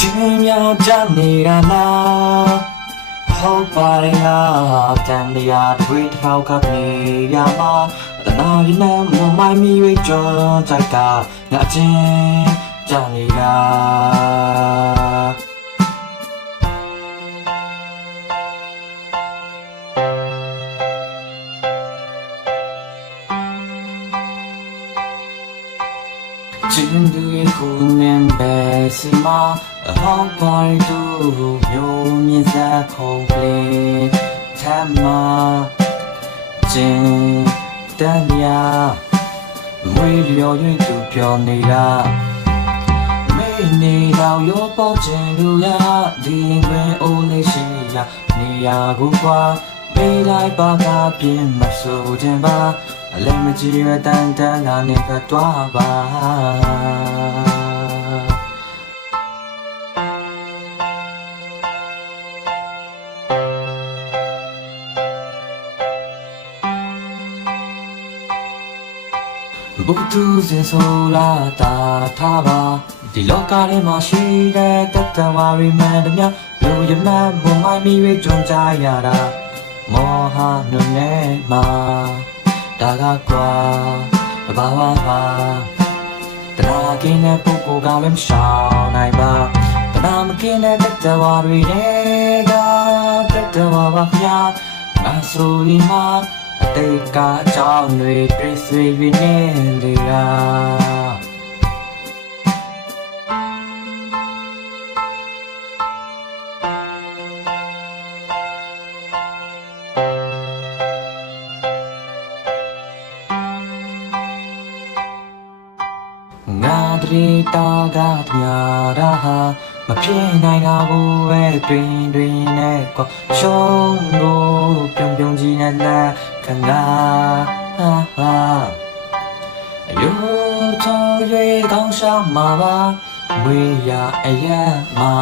ကြနေတာလားဟုတ်ပါရဲ့ဟာတန်တရားတွေထောက်ကပ်နေရမှာတနာရီနဲ့မမိုင်းမီ၍ကြောင်းကြိုက်ကငါချင်းကြနေတာ ကျင်းသူရဲ့ခုနဲ့ပဲစီမအဟောင်းပါရီတူမျိုးမြင့်စားခုံးပလင်ထမ်းမကျင်းတန်ရာမွေလျော်၍သူပြောနေတာမေနေတော့ရောပေါ်ခြင်းလူရဒီငွေအိုးလေးရှိ ရာနေရာကိုကွာပေးလိုက်ပါကပြင်းမဆိုခြင်းပါအလည်းမကြည့်ရတန်တန်ကနေဖတ်သွားပါဘုသူစင်ဆိုလာတာထားပါဒီလောကထဲမှာရှိတဲ့တတဝါရီမန်တမျှလူရမန်ဘုံမိုင်းမီ၍ကြုံကြရတာမောဟနုနဲ့မှာ ဒါကကွာဘာဝပါတနာကင်းတဲ့ပုဂ္ဂိုလ်ကလည်းမရှောင်နိုင်ပါတနာမကင်းတဲ့တတဝါတွေကတတဝါပါညာငါဆိုရင်မှာအတိတ်ကအကြောင်းတွေပြည့်စုံရနေလေရာ ရီတာကညာရာဟာမဖြစ်နိုင်တာဘူးပဲတွင်တွင်နဲ့ကွာရှုံးကိုပြုံပြုံကြီးနဲ့လက်ခံတာဟာဟာအယိုးချော်၍ကောင်းရှာမှာပါဝေးရအယက်မှာ